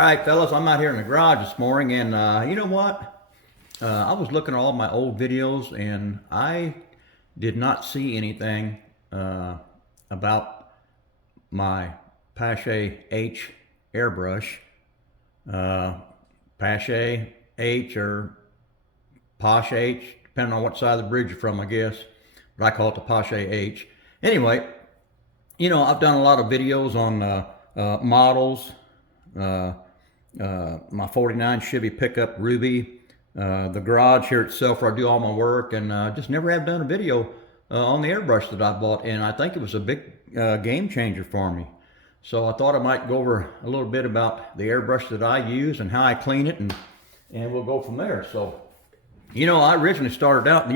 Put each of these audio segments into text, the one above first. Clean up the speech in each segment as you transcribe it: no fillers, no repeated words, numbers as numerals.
right, fellas, I'm out here in the garage this morning, and you know what? I was looking at all my old videos, and I did not see anything about my Paasche H airbrush. Uh, Paasche H or Posh H, depending on what side of the bridge you're from, I guess. But I call it the Paasche H. Anyway, I've done a lot of videos on models. Uh, my 49 Chevy pickup Ruby, the garage here itself where I do all my work, and just never have done a video on the airbrush that I bought, and I think it was a big game changer for me. So I thought I might go over a little bit about the airbrush that I use and how I clean it, and we'll go from there. So, I originally started out,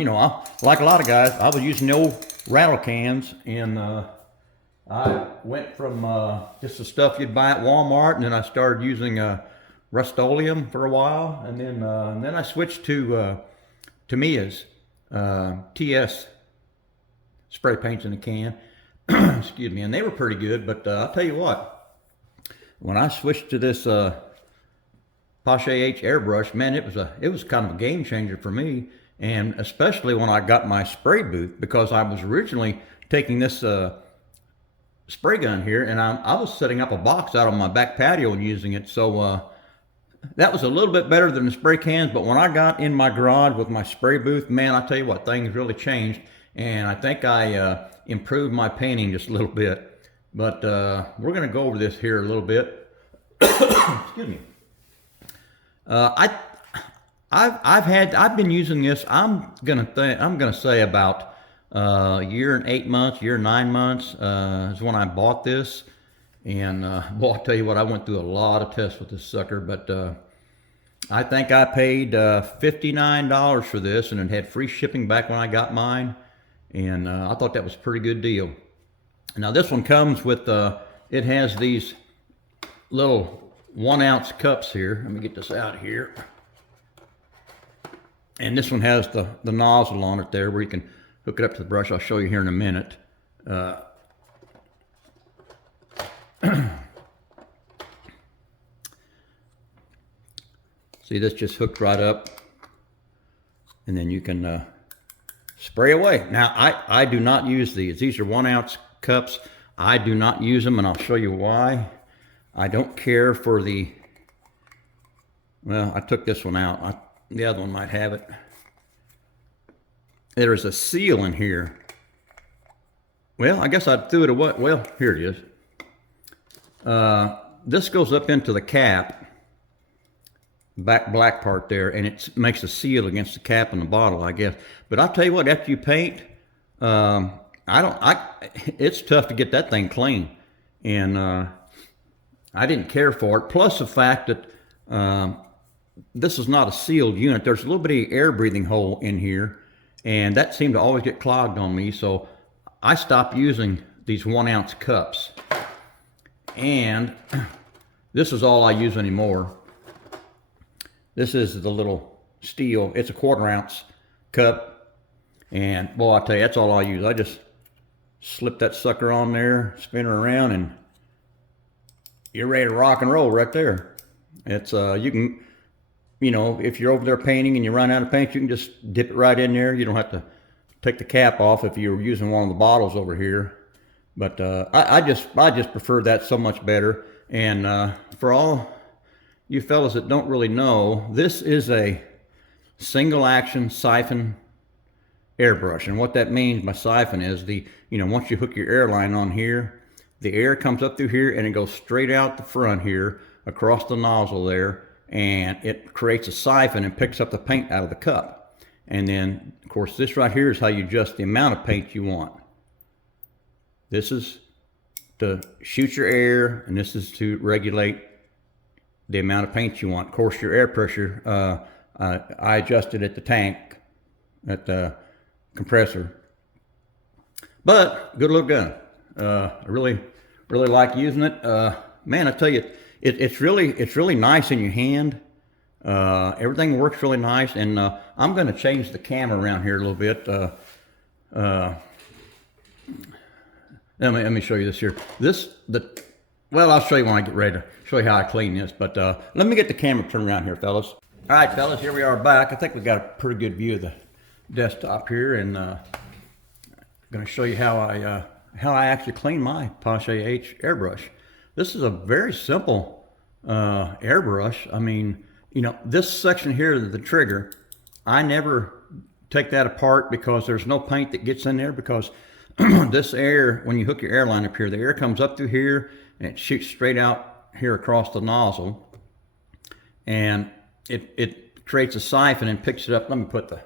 like a lot of guys, I was using the old rattle cans, and I went from just the stuff you'd buy at Walmart, and then I started using Rust-Oleum for a while, and then I switched to Tamiya's TS spray paints in a can. Excuse me, and they were pretty good. But I'll tell you what, when I switched to this Paasche H airbrush, man, it was kind of a game changer for me, and especially when I got my spray booth, because I was originally taking this spray gun here, and I was setting up a box out on my back patio and using it. So that was a little bit better than the spray cans. But when I got in my garage with my spray booth, man, I tell you what, things really changed, and I think I improved my painting just a little bit. But we're going to go over this here a little bit. Excuse me. I've been using this. I'm gonna say about a year and 8 months, year and 9 months is when I bought this. And boy, I'll tell you what, I went through a lot of tests with this sucker, but I think I paid $59 for this, and it had free shipping back when I got mine. And I thought that was a pretty good deal. Now this one comes with, it has these little 1 ounce cups here. Let me get this out of here. And this one has the nozzle on it there where you can hook it up to the brush. I'll show you here in a minute. See, this just hooked right up, and then you can spray away. Now, I do not use these. These are 1 ounce cups. I do not use them, and I'll show you why. I don't care for well, I took this one out. The other one might have it. There's a seal in here. Well, I guess I threw it away. Well, here it is. This goes up into the cap, back black part there, and it makes a seal against the cap in the bottle, I guess. But I'll tell you what, after you paint, it's tough to get that thing clean. And I didn't care for it. Plus the fact that this is not a sealed unit. There's a little bit of air breathing hole in here, and that seemed to always get clogged on me. So I stopped using these 1 ounce cups. And this is all I use anymore. This is the little steel. It's a 1/4 ounce cup. And boy, I tell you, that's all I use. I just slip that sucker on there, spin her around, and you're ready to rock and roll right there. It's you can, if you're over there painting and you run out of paint, you can just dip it right in there. You don't have to take the cap off if you're using one of the bottles over here. But I just prefer that so much better. And for all you fellas that don't really know, this is a single action siphon airbrush. And what that means by siphon is once you hook your air line on here, the air comes up through here and it goes straight out the front here across the nozzle there, and it creates a siphon and picks up the paint out of the cup. And then of course this right here is how you adjust the amount of paint you want. This is to shoot your air, and this is to regulate the amount of paint you want. Of course, your air pressure, I adjusted at the tank, at the compressor. But good little gun. I really like using it. Man, I tell you, it's really nice in your hand. Everything works really nice, and I'm going to change the camera around here a little bit. Let me show you this here. Well, I'll show you when I get ready to show you how I clean this, but let me get the camera turned around here, fellas. All right, fellas, here we are back. I think we got a pretty good view of the desktop here, and I'm going to show you how I actually clean my Paasche H airbrush. This is a very simple airbrush. I mean, you know, this section here, the trigger, I never take that apart because there's no paint that gets in there, because this air, when you hook your air line up here, the air comes up through here and it shoots straight out here across the nozzle, and it creates a siphon and picks it up. Let me put the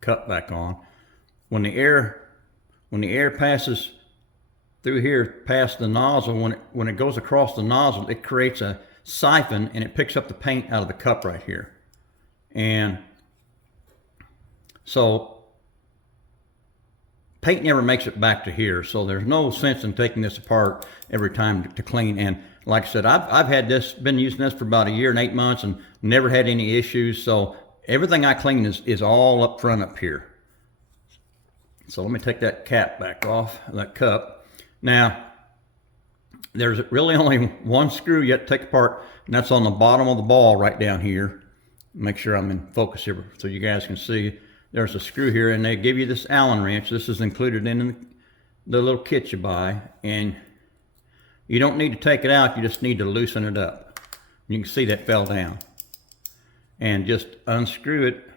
cup back on. When the air passes through here past the nozzle, when it goes across the nozzle, it creates a siphon and it picks up the paint out of the cup right here. And so paint never makes it back to here, so there's no sense in taking this apart every time to clean. And like I said, I've had this, been using this for about 1 year and 8 months and never had any issues. So everything I clean is all up front up here. So let me take that cap back off, that cup. Now, there's really only one screw you have to take apart, and that's on the bottom of the ball right down here. Make sure I'm in focus here so you guys can see. There's a screw here, and they give you this Allen wrench. This is included in the little kit you buy, and you don't need to take it out, you just need to loosen it up. You can see that fell down. And just unscrew it.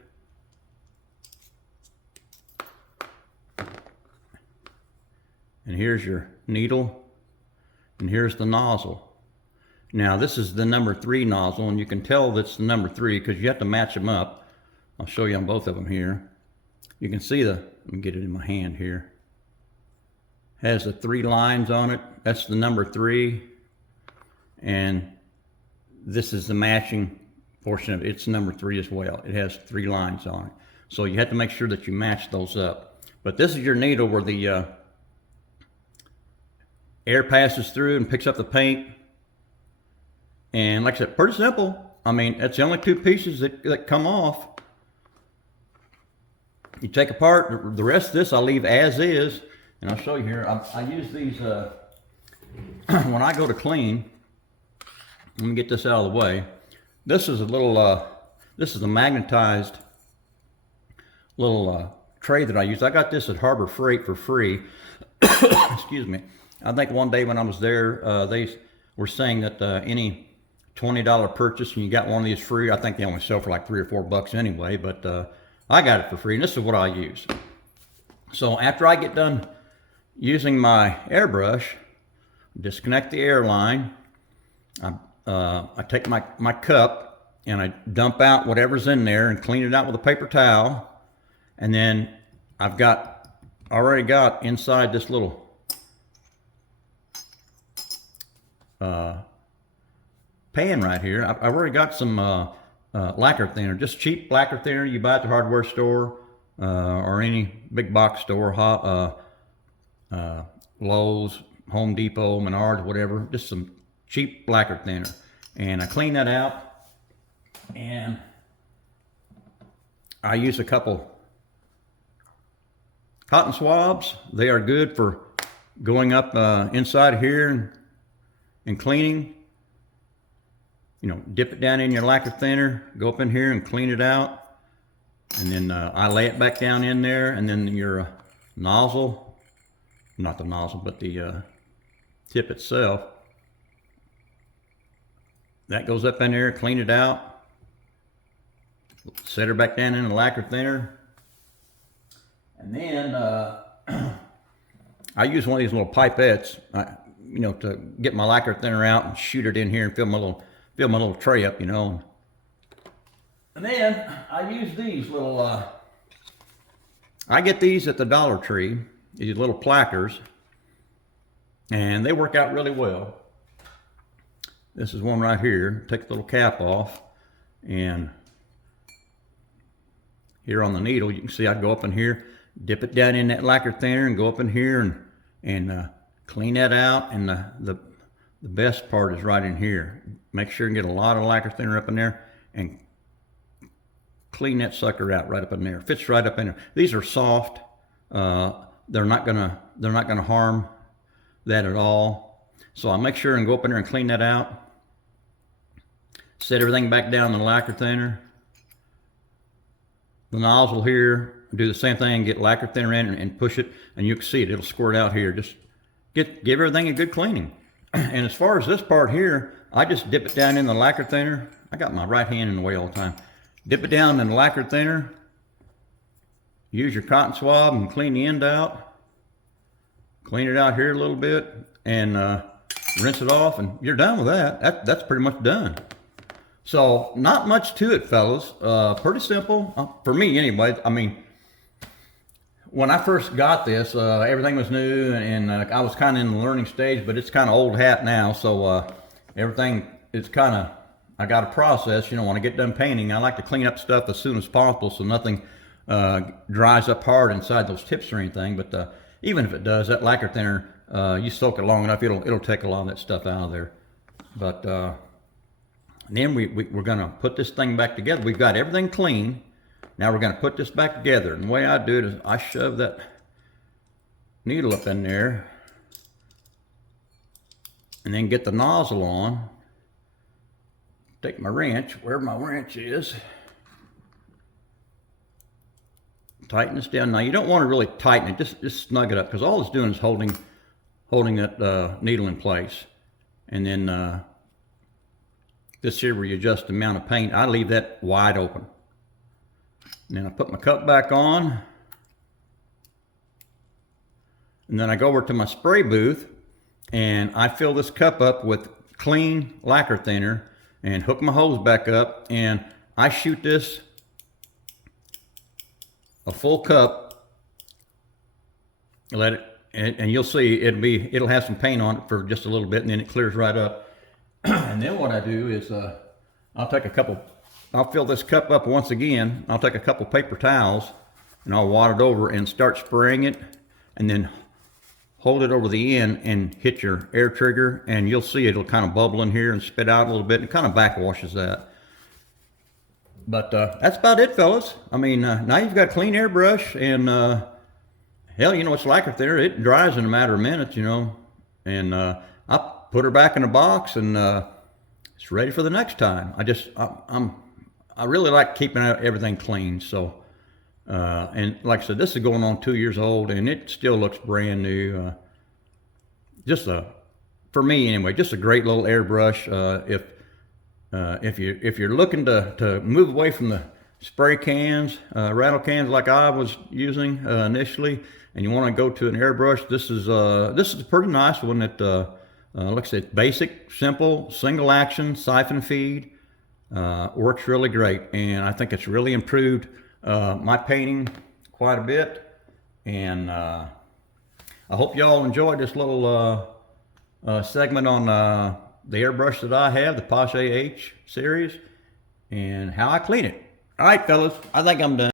And here's your needle, and here's the nozzle. Now this is the number 3 nozzle, and you can tell that's the number 3 because you have to match them up. I'll show you on both of them here. You can see let me get it in my hand here. Has the 3 lines on it. That's the number 3. And this is the matching portion of it. It's number 3 as well. It has 3 lines on it. So you have to make sure that you match those up. But this is your needle where the air passes through and picks up the paint. And like I said, pretty simple. I mean, that's the only 2 pieces that come off. You take apart, the rest of this I'll leave as is, and I'll show you here. I use these when I go to clean. Let me get this out of the way. This is a little, this is a magnetized little tray that I use. I got this at Harbor Freight for free. Excuse me. I think one day when I was there, they were saying that any $20 purchase and you got one of these free. I think they only sell for like $3 or $4 anyway, but I got it for free, and this is what I use. So after I get done using my airbrush, disconnect the air line, I take my cup and I dump out whatever's in there and clean it out with a paper towel. And then I've already got inside this little pan right here, I've already got some lacquer thinner, just cheap lacquer thinner you buy at the hardware store or any big box store, Lowe's, Home Depot, Menards, whatever, just some cheap lacquer thinner. And I clean that out, and I use a couple cotton swabs. They are good for going up inside here and cleaning. You know, dip it down in your lacquer thinner, go up in here and clean it out. And then I lay it back down in there, and then your nozzle, not the nozzle, but the tip itself, that goes up in there, clean it out, set her back down in the lacquer thinner. And then I use one of these little pipettes, you know, to get my lacquer thinner out and shoot it in here and fill my little tray up, you know. And then I use these little, I get these at the Dollar Tree, these little plackers, and they work out really well. This is one right here. Take the little cap off, and here on the needle, you can see I go up in here, dip it down in that lacquer thinner, and go up in here and clean that out. And the best part is right in here. Make sure and get a lot of lacquer thinner up in there and clean that sucker out right up in there. Fits right up in there. These are soft they're not gonna harm that at all. So I'll make sure and go up in there and clean that out. Set everything back down in the lacquer thinner. The nozzle here, do the same thing, get lacquer thinner in and push it, and you can see it, it'll squirt out here. Just give everything a good cleaning. And as far as this part here, I just dip it down in the lacquer thinner. I got my right hand in the way all the time. Dip it down in the lacquer thinner. Use your cotton swab and clean the end out. Clean it out here a little bit and rinse it off, and you're done with that. That's pretty much done. So not much to it, fellas. Pretty simple for me anyway. I mean, when I first got this, everything was new, and I was kind of in the learning stage, but it's kind of old hat now. So everything is kind of, I got a process. You know, when I get done painting, I like to clean up stuff as soon as possible so nothing dries up hard inside those tips or anything. But even if it does, that lacquer thinner, you soak it long enough, it'll take a lot of that stuff out of there. But then we're gonna put this thing back together. We've got everything clean. Now we're gonna put this back together. And the way I do it is I shove that needle up in there and then get the nozzle on. Take my wrench, wherever my wrench is. Tighten this down. Now you don't want to really tighten it, just snug it up, because all it's doing is holding that needle in place. And then this here where you adjust the amount of paint, I leave that wide open. And then I put my cup back on. And then I go over to my spray booth and I fill this cup up with clean lacquer thinner and hook my hose back up, and I shoot this a full cup. Let it, and you'll see it'll have some paint on it for just a little bit, and then it clears right up. And then what I do is I'll fill this cup up once again. I'll take a couple paper towels and I'll wad it over and start spraying it, and then hold it over the end and hit your air trigger, and you'll see it'll kind of bubble in here and spit out a little bit, and it kind of backwashes that. But that's about it, fellas. I mean, now you've got clean airbrush, and hell, you know, it's lacquer thinner. It dries in a matter of minutes, you know. And I put her back in the box, and it's ready for the next time. I really like keeping everything clean. So, and like I said, this is going on 2 years old, and it still looks brand new. For me anyway, just a great little airbrush. If you're looking to move away from the spray cans, rattle cans like I was using initially, and you want to go to an airbrush, this is a pretty nice one. That like I said, basic, simple, single action siphon feed, works really great, and I think it's really improved my painting quite a bit. And I hope y'all enjoyed this little segment on the airbrush that I have, the Paasche H series, and how I clean it. All right, fellas, I think I'm done.